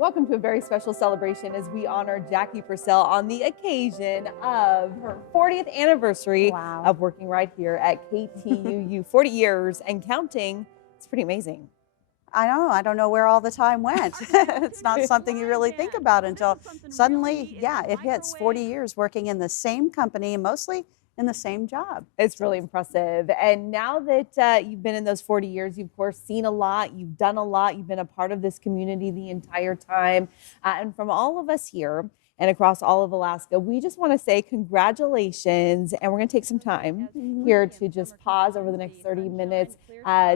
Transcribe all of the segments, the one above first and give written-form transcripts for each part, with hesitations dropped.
Welcome to a very special celebration as we honor Jackie Purcell on the occasion of her 40th anniversary of working right here at KTUU. 40 years and counting. It's pretty amazing. I know. I don't know where all the time went. It's not something you really think about until suddenly, yeah, it hits 40 years working in the same company, mostly in the same job. It's really impressive. And now that you've been in those 40 years, you've, of course, seen a lot, you've done a lot, you've been a part of this community the entire time. And from all of us here and across all of Alaska, we just want to say congratulations. And we're going to take some time here to just pause over the next 30 minutes,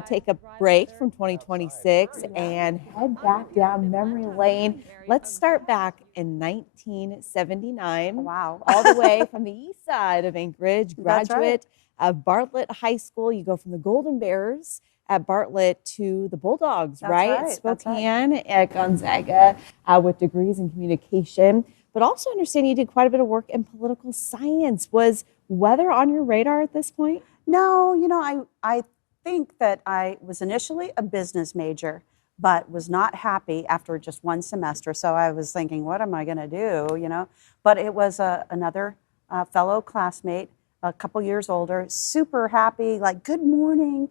take a break from 2026 and head back down memory lane. Let's start back in 1979. Wow. All the way from the east side of Anchorage, That's right. graduate of Bartlett High School. You go from the Golden Bears at Bartlett to the Bulldogs, That's right? right, that's right. Spokane at Gonzaga with degrees in communication. But also understand you did quite a bit of work in political science. Was weather on your radar at this point? No, I think that I was initially a business major, but was not happy after just one semester. So I was thinking, what am I going to do, But it was another fellow classmate, a couple years older, super happy, like, good morning,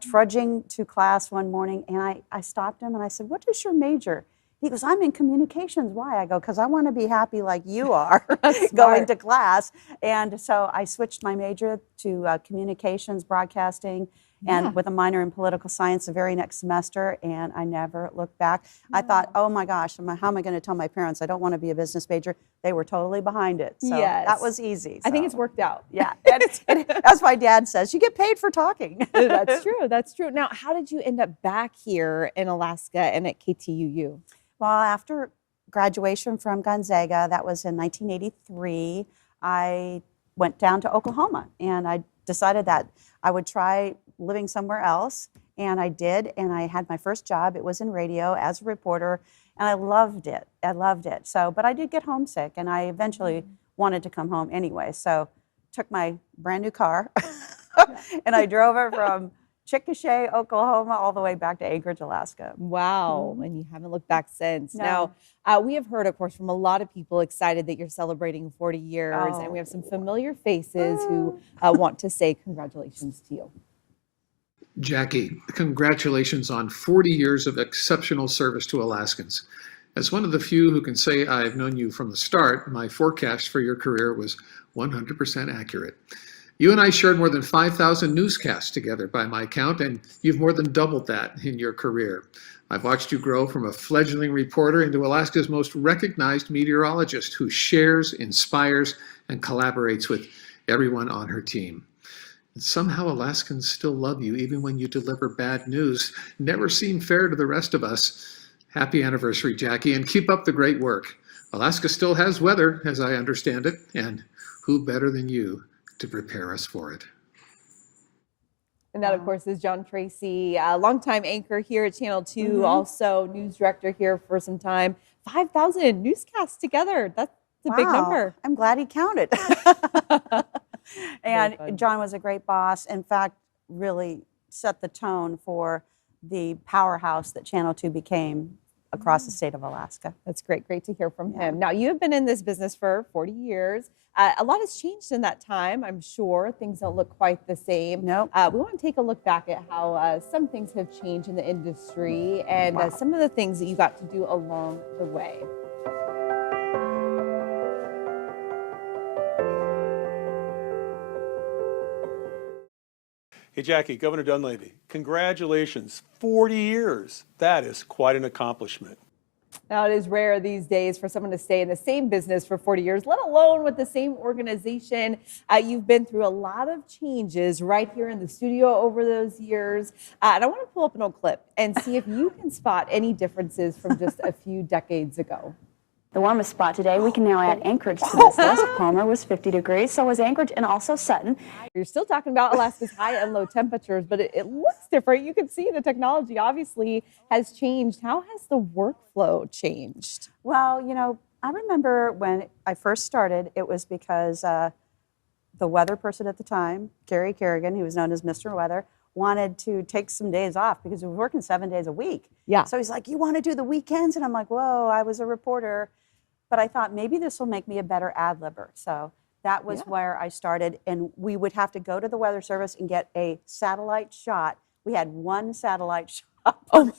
trudging to class one morning. And I stopped him and I said, what is your major? He goes, I'm in communications. Why? I go, because I want to be happy like you are going to class. And so I switched my major to communications, broadcasting, and with a minor in political science the very next semester, and I never looked back. I thought, oh my gosh, how am I going to tell my parents I don't want to be a business major? They were totally behind it. So that was easy. I think it's worked out. Yeah, and as my dad says, you get paid for talking. That's true. That's true. Now, how did you end up back here in Alaska and at KTUU? Well, after graduation from Gonzaga, that was in 1983, I went down to Oklahoma, and I decided that I would try living somewhere else, and I did, and I had my first job. It was in radio as a reporter, and I loved it. I loved it. So, but I did get homesick, and I eventually wanted to come home anyway. So, took my brand new car, and I drove it from Chickasha, Oklahoma, all the way back to Anchorage, Alaska. Wow. And you haven't looked back since. No. Now, we have heard, of course, from a lot of people excited that you're celebrating 40 years, and we have some familiar faces who want to say congratulations to you. Jackie, congratulations on 40 years of exceptional service to Alaskans. As one of the few who can say I've known you from the start, my forecast for your career was 100% accurate. You and I shared more than 5,000 newscasts together by my count, and you've more than doubled that in your career. I've watched you grow from a fledgling reporter into Alaska's most recognized meteorologist who shares, inspires, and collaborates with everyone on her team. And somehow Alaskans still love you even when you deliver bad news. Never seem fair to the rest of us. Happy anniversary, Jackie, and keep up the great work. Alaska still has weather, as I understand it, and who better than you to prepare us for it? And that, of course, is John Tracy, a longtime anchor here at Channel 2, also news director here for some time. 5,000 newscasts together. That's a big number. I'm glad he counted. And John was a great boss. In fact, really set the tone for the powerhouse that Channel 2 became across the state of Alaska. That's great. Great to hear from him. Now, you have been in this business for 40 years. A lot has changed in that time, I'm sure. Things don't look quite the same. Nope. We want to take a look back at how some things have changed in the industry and some of the things that you got to do along the way. Hey, Jackie, Governor Dunleavy, congratulations, 40 years. That is quite an accomplishment. Now, it is rare these days for someone to stay in the same business for 40 years, let alone with the same organization. You've been through a lot of changes right here in the studio over those years. And I want to pull up an old clip and see if you can spot any differences from just a few decades ago. The warmest spot today, we can now add Anchorage to this list. Palmer was 50 degrees, so was Anchorage and also Sutton. You're still talking about Alaska's high and low temperatures, but it looks different. You can see the technology obviously has changed. How has the workflow changed? Well, I remember when I first started, it was because the weather person at the time, Gary Kerrigan, who was known as Mr. Weather, wanted to take some days off because we were working 7 days a week. Yeah. So he's like, you want to do the weekends? And I'm like, whoa, I was a reporter. But I thought maybe this will make me a better ad-libber. So that was where I started. And we would have to go to the Weather Service and get a satellite shot. We had one satellite shot per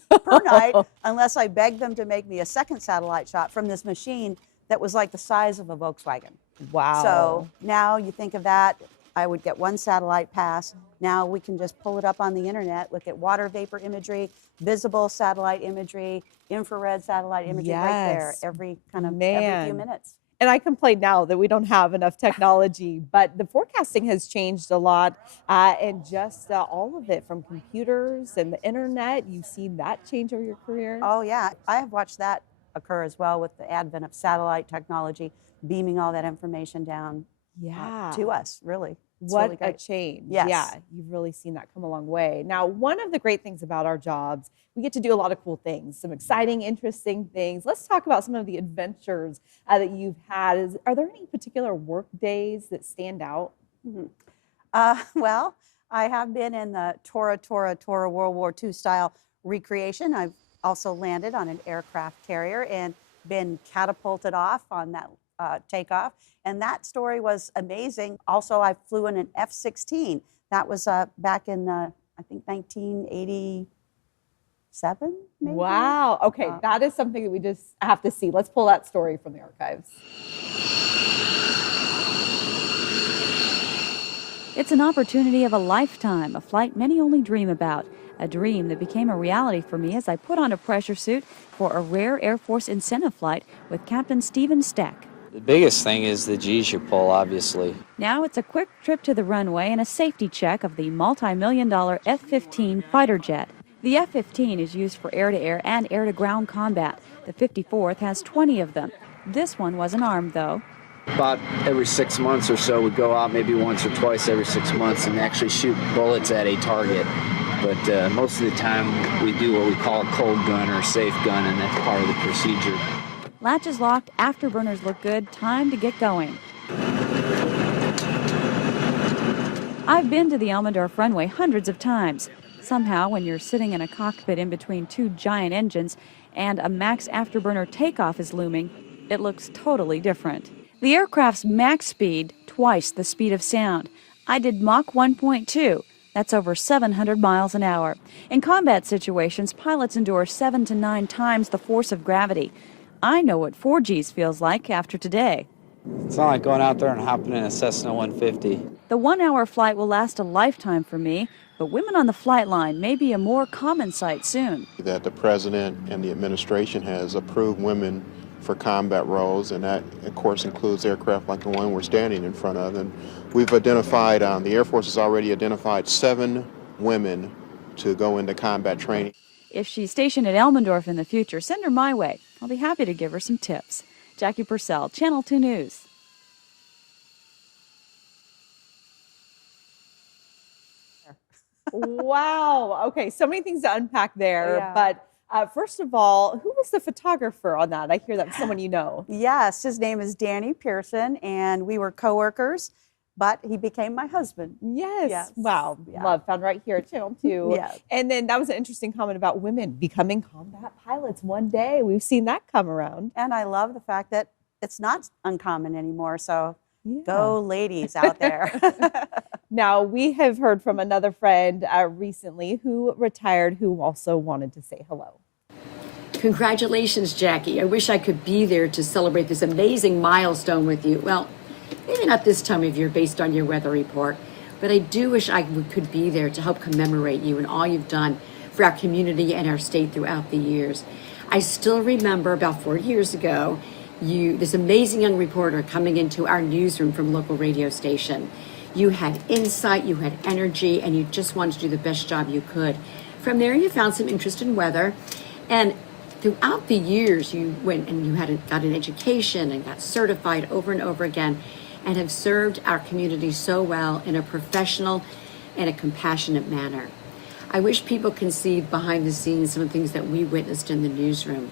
night, unless I begged them to make me a second satellite shot from this machine that was like the size of a Volkswagen. Wow. So now you think of that, I would get one satellite pass. Now we can just pull it up on the internet, look at water vapor imagery, visible satellite imagery, infrared satellite imagery right there, every few minutes. And I complain now that we don't have enough technology, but the forecasting has changed a lot, and just all of it from computers and the internet. You've seen that change over your career? Oh yeah, I have watched that occur as well with the advent of satellite technology, beaming all that information down to us, really. It's What really a great. change. Yes. Yeah, you've really seen that come a long way. Now, one of the great things about our jobs, we get to do a lot of cool things, some exciting, interesting things. Let's talk about some of the adventures that you've had. Are there any particular work days that stand out? Well, I have been in the Tora World War II style recreation. I've also landed on an aircraft carrier and been catapulted off on that takeoff. And that story was amazing. Also, I flew in an F-16. That was back in, I think, 1987, maybe? Wow. Okay, that is something that we just have to see. Let's pull that story from the archives. It's an opportunity of a lifetime, a flight many only dream about. A dream that became a reality for me as I put on a pressure suit for a rare Air Force incentive flight with Captain Stephen Stack. The biggest thing is the G's you pull, obviously. Now it's a quick trip to the runway and a safety check of the multi-million-dollar F-15 fighter jet. The F-15 is used for air-to-air and air-to-ground combat. The 54th has 20 of them. This one wasn't armed, though. About every 6 months or so, we go out maybe once or twice every 6 months and actually shoot bullets at a target. But most of the time, we do what we call a cold gun or a safe gun, and that's part of the procedure. Latches locked, afterburners look good, time to get going. I've been to the Elmendorf runway hundreds of times. Somehow, when you're sitting in a cockpit in between two giant engines and a max afterburner takeoff is looming, it looks totally different. The aircraft's max speed, twice the speed of sound. I did Mach 1.2. That's over 700 miles an hour. In combat situations, pilots endure 7 to 9 times the force of gravity. I know what 4Gs feels like after today. It's not like going out there and hopping in a Cessna 150. The 1-hour flight will last a lifetime for me, but women on the flight line may be a more common sight soon. That the president and the administration has approved women for combat roles, and that, of course, includes aircraft like the one we're standing in front of. And we've identified, the Air Force has already identified 7 women to go into combat training. If she's stationed at Elmendorf in the future, send her my way. I'll be happy to give her some tips. Jackie Purcell, Channel 2 News. Wow. Okay, so many things to unpack there. But first of all, who was the photographer on that? I hear that was someone you know. Yes, his name is Danny Pearson, and we were coworkers, but he became my husband. Yes. Wow. Yeah. Love, found right here at Channel 2. Yes. And then that was an interesting comment about women becoming combat pilots one day. We've seen that come around. And I love the fact that it's not uncommon anymore, so go ladies out there. Now, we have heard from another friend recently who retired who also wanted to say hello. Congratulations, Jackie. I wish I could be there to celebrate this amazing milestone with you. Well, maybe not this time of year based on your weather report, but I do wish I could be there to help commemorate you and all you've done for our community and our state throughout the years. I still remember about 4 years ago, this amazing young reporter coming into our newsroom from local radio station. You had insight, you had energy, and you just wanted to do the best job you could. From there, you found some interest in weather, and throughout the years, you went and you got an education and got certified over and over again, and have served our community so well in a professional and a compassionate manner. I wish people can see behind the scenes some of the things that we witnessed in the newsroom.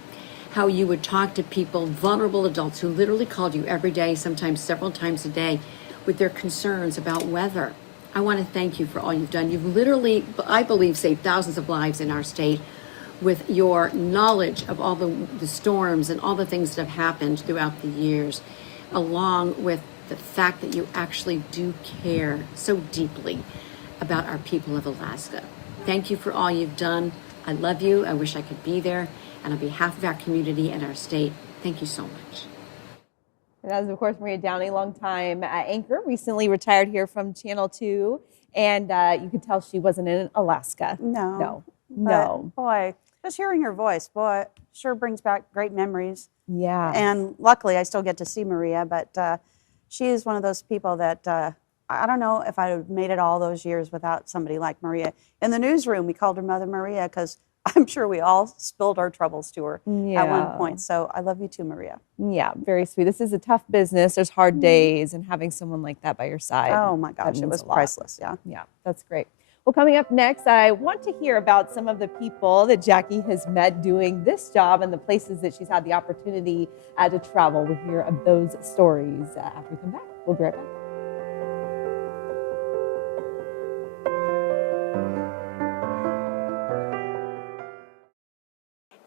How you would talk to people, vulnerable adults who literally called you every day, sometimes several times a day, with their concerns about weather. I want to thank you for all you've done. You've literally, I believe, saved thousands of lives in our state with your knowledge of all the storms and all the things that have happened throughout the years, along with the fact that you actually do care so deeply about our people of Alaska. Thank you for all you've done. I love you. I wish I could be there. And on behalf of our community and our state, thank you so much. And that is, of course, Maria Downey, longtime anchor, recently retired here from Channel 2. And you could tell she wasn't in Alaska. No. No. Boy, just hearing her voice, boy, sure brings back great memories. Yeah. And luckily, I still get to see Maria, but she is one of those people that I don't know if I would have made it all those years without somebody like Maria. In the newsroom, we called her Mother Maria because I'm sure we all spilled our troubles to her at one point. So I love you too, Maria. Yeah, very sweet. This is a tough business. There's hard days, and having someone like that by your side. Oh my that gosh, it means was a lot. priceless. Yeah. Yeah, that's great. Well, coming up next, I want to hear about some of the people that Jackie has met doing this job and the places that she's had the opportunity to travel. We'll hear of those stories after we come back. We'll be right back.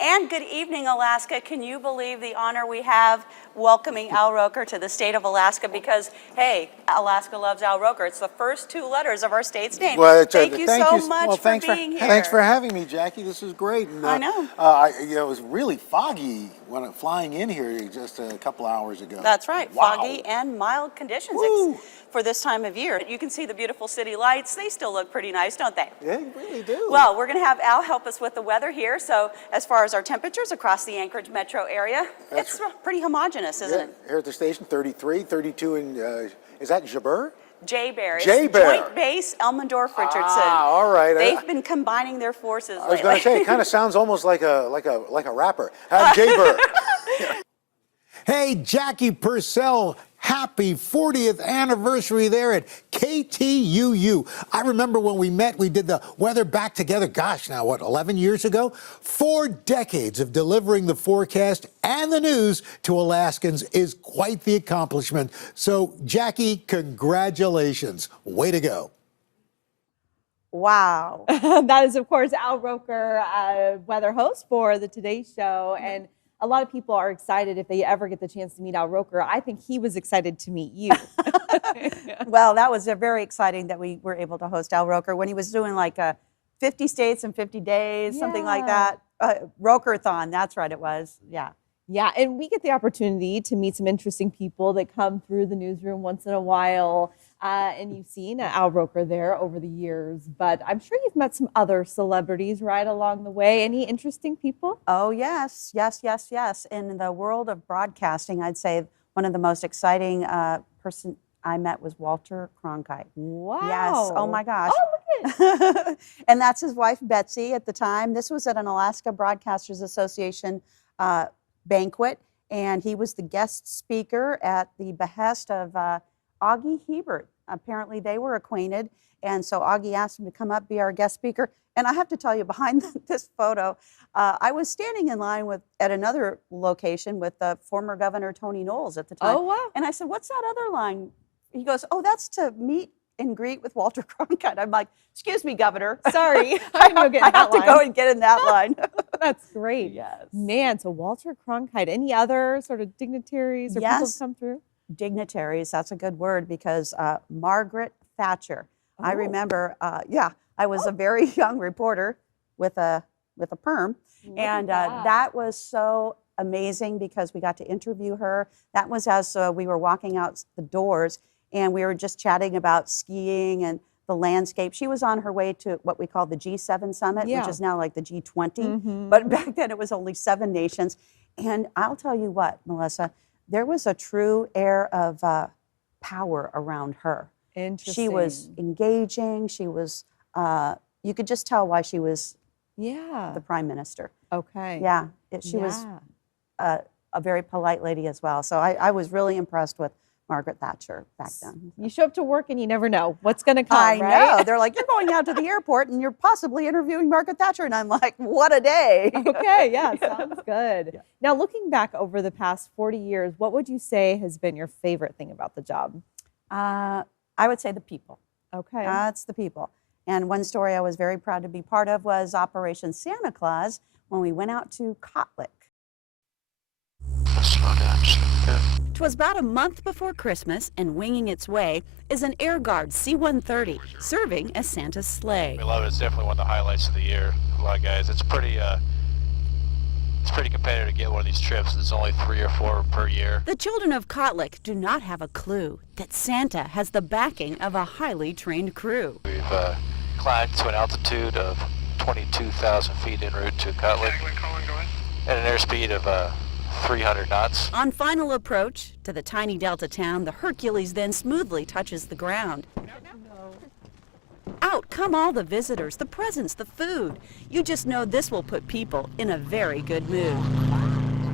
And good evening, Alaska. Can you believe the honor we have welcoming Al Roker to the state of Alaska? Because, hey, Alaska loves Al Roker. It's the first two letters of our state's name. Well, thank you so much for being here. Thanks for having me, Jackie. This is great. And, I know. It was really foggy when flying in here just a couple hours ago. That's right. Wow. Foggy and mild conditions for this time of year. You can see the beautiful city lights. They still look pretty nice, don't they? Yeah, they really do. Well, we're going to have Al help us with the weather here. So as far as our temperatures across the Anchorage metro area, it's pretty homogeneous, isn't it? Here at the station, 33, 32 in, is that Jabur? J-Bear. J-Bear. Joint Base Elmendorf Richardson. Ah, all right. They've been combining their forces I was going to say, it kind of sounds almost like a rapper. J-Bur. Hey, Jackie Purcell, happy 40th anniversary there at KTUU. I remember when we met, we did the weather back together, gosh, now what, 11 years ago? 4 decades of delivering the forecast and the news to Alaskans is quite the accomplishment. So, Jackie, congratulations. Way to go. Wow. That is, of course, Al Roker, weather host for the Today Show. And a lot of people are excited if they ever get the chance to meet Al Roker. I think he was excited to meet you. Well, that was very exciting that we were able to host Al Roker when he was doing like 50 states in 50 days, something like that. Roker-thon, that's right, it was. Yeah. Yeah, and we get the opportunity to meet some interesting people that come through the newsroom once in a while. And you've seen Al Roker there over the years, but I'm sure you've met some other celebrities right along the way. Any interesting people? Oh, yes, yes, yes, yes. In the world of broadcasting, I'd say one of the most exciting person I met was Walter Cronkite. Wow. Yes, oh my gosh. Oh, look at And that's his wife, Betsy, at the time. This was at an Alaska Broadcasters Association banquet, and he was the guest speaker at the behest of Augie Hebert. Apparently they were acquainted, and so Augie asked him to come up, be our guest speaker. And I have to tell you, behind this photo, I was standing in line at another location with former Governor Tony Knowles at the time. Oh, wow. And I said, what's that other line? He goes, oh, that's to meet and greet with Walter Cronkite. I'm like, excuse me, Governor. Sorry, I have to go and get in that line. That's great. Yes. Man, so Walter Cronkite. Any other sort of dignitaries or people Yes. come through? Dignitaries, that's a good word, because Margaret Thatcher. I Oh. remember, I was a very young reporter with a perm, Look at and that was so amazing because we got to interview her. That was as we were walking out the doors, and we were just chatting about skiing and the landscape. She was on her way to what we call the G7 summit, Yeah. which is now like the G20, Mhm. but back then it was only 7 nations. And I'll tell you what, Melissa, there was a true air of power around her. Interesting. She was engaging. She was, you could just tell why she was Yeah. the prime minister. Okay. Yeah, she was a very polite lady as well. So I was really impressed with Margaret Thatcher back then. You show up to work and you never know what's going to come, I right? know. They're like, you're going out to the airport and you're possibly interviewing Margaret Thatcher. And I'm like, what a day. Okay, yeah, sounds good. Now, looking back over the past 40 years, what would you say has been your favorite thing about the job? I would say the people. Okay. That's the people. And one story I was very proud to be part of was Operation Santa Claus when we went out to Kotlik. Slow down, slow down. 'Twas about a month before Christmas, and winging its way is an Air Guard C-130 serving as Santa's sleigh. We love it. It's definitely one of the highlights of the year. A lot of guys. It's pretty competitive to get one of these trips. It's only 3 or 4 per year. The children of Kotlik do not have a clue that Santa has the backing of a highly trained crew. We've climbed to an altitude of 22,000 feet en route to Kotlik at an airspeed of 300 knots. On final approach to the tiny delta town, the Hercules then smoothly touches the ground. Out come all the visitors, the presents, the food. You just know this will put people in a very good mood.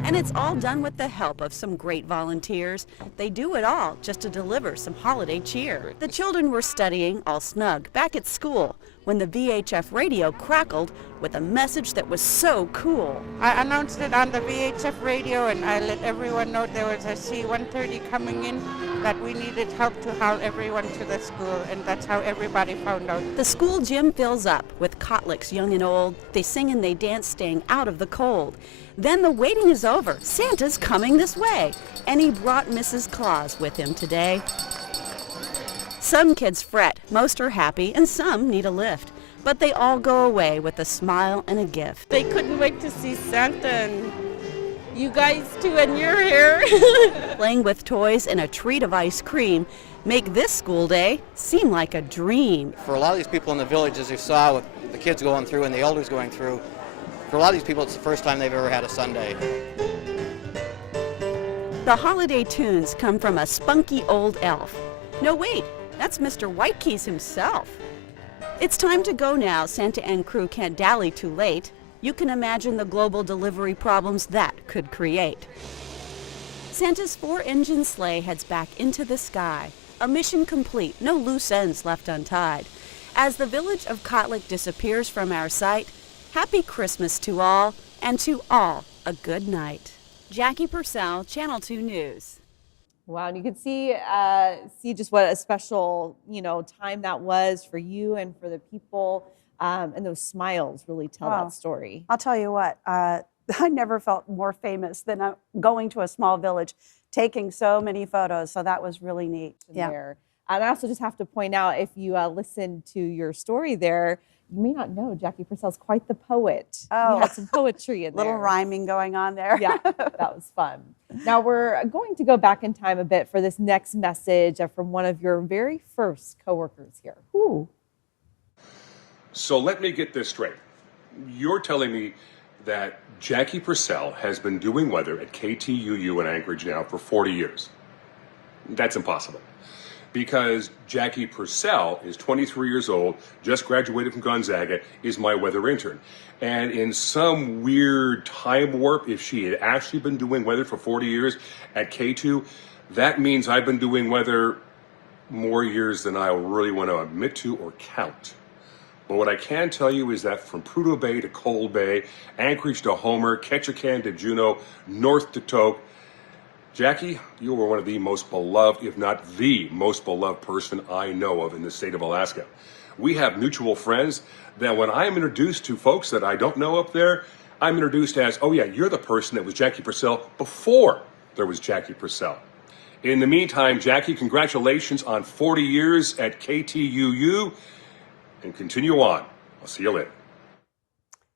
And it's all done with the help of some great volunteers. They do it all just to deliver some holiday cheer. The children were studying, all snug, back at school, when the VHF radio crackled with a message that was so cool. I announced it on the VHF radio, and I let everyone know there was a C-130 coming in, that we needed help to haul everyone to the school, and that's how everybody found out. The school gym fills up with Kotliks young and old. They sing and they dance, staying out of the cold. Then the waiting is over. Santa's coming this way, and he brought Mrs. Claus with him today. Some kids fret, most are happy, and some need a lift. But they all go away with a smile and a gift. They couldn't wait to see Santa, and you guys too, and you're here. Playing with toys and a treat of ice cream make this school day seem like a dream. For a lot of these people in the village, as you saw with the kids going through and the elders going through, for a lot of these people, it's the first time they've ever had a Sunday. The holiday tunes come from a spunky old elf. No, wait, that's Mr. Whitekeys himself. It's time to go now. Santa and crew can't dally too late. You can imagine the global delivery problems that could create. Santa's 4-engine sleigh heads back into the sky. A mission complete, no loose ends left untied. As the village of Kotlik disappears from our sight, happy Christmas to all, and to all a good night. Jackie Purcell, Channel 2 News. Wow, and you can see just what a special, time that was for you and for the people, and those smiles really tell that story. I'll tell you what, I never felt more famous than going to a small village, taking so many photos. So that was really neat. There. And I also just have to point out, if you listen to your story there, you may not know Jackie Purcell's quite the poet. Oh. You had some poetry in there. Little rhyming going on there. Yeah, that was fun. Now we're going to go back in time a bit for this next message from one of your very first coworkers here. Ooh. So let me get this straight. You're telling me that Jackie Purcell has been doing weather at KTUU in Anchorage now for 40 years. That's impossible. Because Jackie Purcell is 23 years old, just graduated from Gonzaga, is my weather intern. And in some weird time warp, if she had actually been doing weather for 40 years at K2, that means I've been doing weather more years than I really want to admit to or count. But what I can tell you is that from Prudhoe Bay to Cold Bay, Anchorage to Homer, Ketchikan to Juneau, north to Tok, Jackie, you were one of the most beloved, if not the most beloved person I know of in the state of Alaska. We have mutual friends that when I'm introduced to folks that I don't know up there, I'm introduced as, oh yeah, you're the person that was Jackie Purcell before there was Jackie Purcell. In the meantime, Jackie, congratulations on 40 years at KTUU, and continue on. I'll see you later.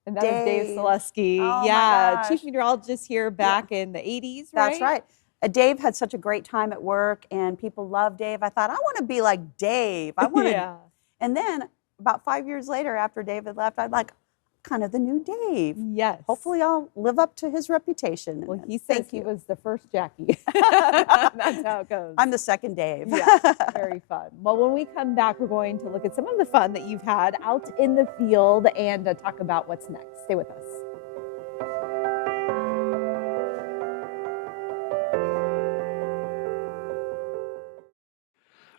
And that was Dave Selesky. Oh yeah, chief meteorologist here back in the 80s, right? That's right. Dave had such a great time at work, and people loved Dave. I thought, I want to be like Dave. I want to. Yeah. And then about 5 years later, after David left, I'm like, kind of the new Dave. Yes. Hopefully I'll live up to his reputation. Well, he says he was the first Jackie. That's how it goes. I'm the second Dave. Yeah, very fun. Well, when we come back, we're going to look at some of the fun that you've had out in the field and talk about what's next. Stay with us.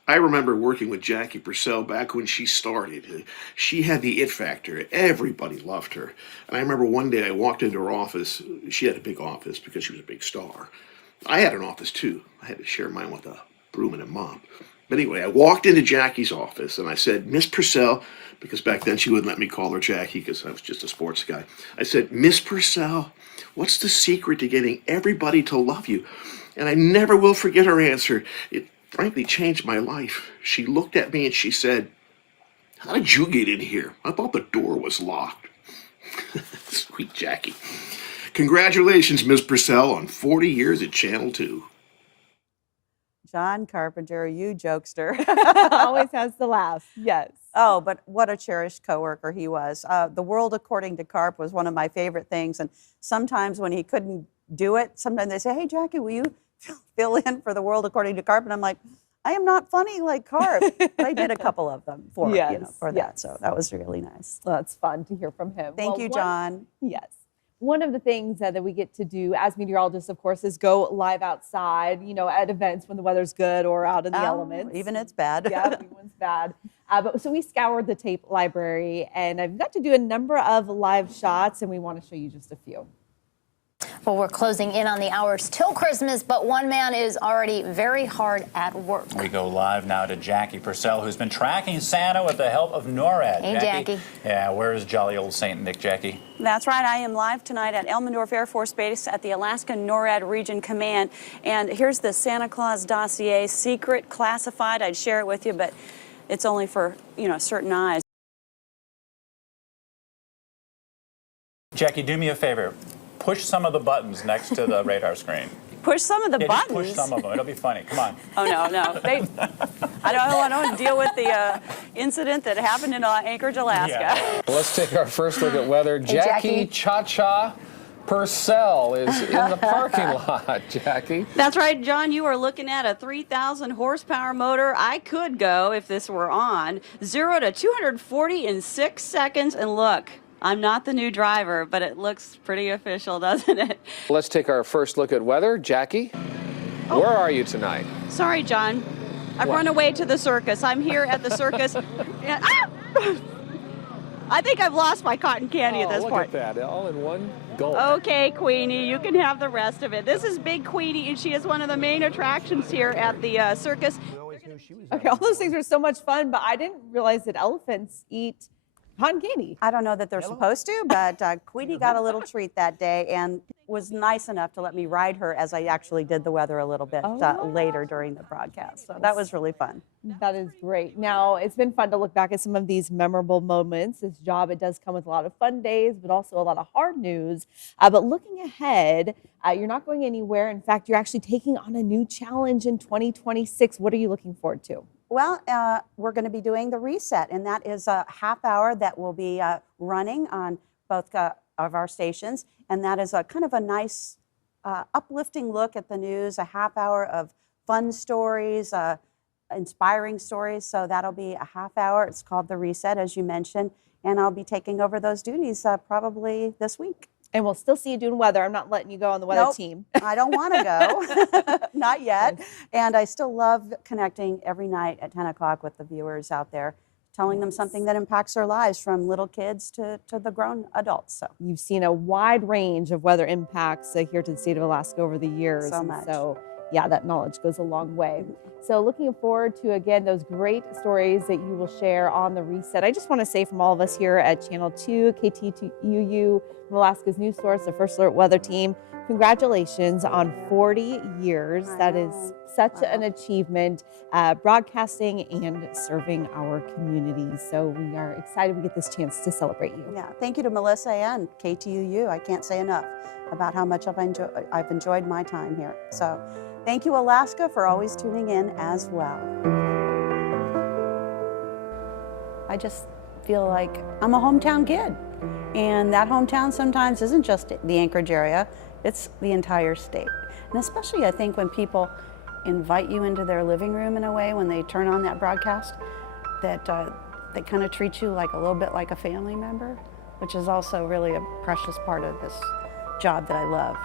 I remember working with Jackie Purcell back when she started. She had the it factor. Everybody loved her. And I remember one day I walked into her office. She had a big office because she was a big star. I had an office too. I had to share mine with a broom and a mop. But anyway, I walked into Jackie's office and I said, Miss Purcell, because back then she wouldn't let me call her Jackie because I was just a sports guy. I said, Miss Purcell, what's the secret to getting everybody to love you? And I never will forget her answer. It frankly changed my life. She looked at me and she said, how did you get in here? I thought the door was locked. Sweet Jackie. Congratulations, Ms. Purcell, on 40 years at Channel 2. John Carpenter, you jokester. Always has to laugh. Yes. Oh, but what a cherished coworker he was. The World According to Carp was one of my favorite things. And sometimes when he couldn't do it, sometimes they say, hey, Jackie, will you fill in for the World According to Carp? And I'm like, I am not funny like Carp. But I did a couple of them for that. So that was really nice. Well, that's fun to hear from him. Thank you, John. Yes. One of the things that we get to do as meteorologists, of course, is go live outside, at events when the weather's good or out in the elements. Even it's bad. Yeah, even when it's bad. So we scoured the tape library, and I've got to do a number of live shots, and we want to show you just a few. Well, we're closing in on the hours till Christmas, but one man is already very hard at work. We go live now to Jackie Purcell, who's been tracking Santa with the help of NORAD. Hey, Jackie. Yeah, where's jolly old Saint Nick, Jackie? That's right. I am live tonight at Elmendorf Air Force Base at the Alaska NORAD Region Command. And here's the Santa Claus dossier, secret, classified. I'd share it with you, but it's only for, certain eyes. Jackie, do me a favor. Push some of the buttons next to the radar screen. Push some of the buttons? Just push some of them. It'll be funny. Come on. Oh, no. I don't deal with the incident that happened in Anchorage, Alaska. Yeah. Well, let's take our first look at weather. Hey, Jackie Cha-Cha Purcell is in the parking lot, Jackie. That's right, John. You are looking at a 3,000 horsepower motor. I could go, if this were on, 0 to 240 in 6 seconds. And look, I'm not the new driver, but it looks pretty official, doesn't it? Let's take our first look at weather. Jackie, where are you tonight? Sorry, John. I've run away to the circus. I'm here at the circus. I think I've lost my cotton candy at this point. Look at that, all in one gulp. Okay, Queenie, you can have the rest of it. This is Big Queenie, and she is one of the main attractions here at the circus. Okay, all those things are so much fun, but I didn't realize that elephants eat cotton candy. I don't know that they're supposed to, but Queenie got a little treat that day and was nice enough to let me ride her as I actually did the weather a little bit later during the broadcast. So that was really fun. That is great. Now, it's been fun to look back at some of these memorable moments. This job, it does come with a lot of fun days, but also a lot of hard news. But looking ahead, you're not going anywhere. In fact, you're actually taking on a new challenge in 2026. What are you looking forward to? Well, we're going to be doing the reset, and that is a half hour that will be running on both of our stations, and that is a kind of a nice uplifting look at the news, a half hour of fun stories, inspiring stories. So that'll be a half hour. It's called the reset, as you mentioned, and I'll be taking over those duties probably this week. And we'll still see you doing weather. I'm not letting you go on the weather team. I don't want to go, not yet. And I still love connecting every night at 10 o'clock with the viewers out there, telling them something that impacts their lives, from little kids to the grown adults. So you've seen a wide range of weather impacts here to the state of Alaska over the years. So much. So yeah, that knowledge goes a long way. So looking forward to, again, those great stories that you will share on the reset. I just want to say from all of us here at Channel 2, KTUU, from Alaska's news source, the First Alert Weather Team, congratulations on 40 years. That is such an achievement, broadcasting and serving our community. So we are excited we get this chance to celebrate you. Yeah, thank you to Melissa and KTUU. I can't say enough about how much I've enjoyed my time here. So thank you, Alaska, for always tuning in as well. I just feel like I'm a hometown kid. And that hometown sometimes isn't just the Anchorage area, it's the entire state. And especially, I think, when people invite you into their living room in a way, when they turn on that broadcast, that they kind of treat you like a little bit like a family member, which is also really a precious part of this job that I love,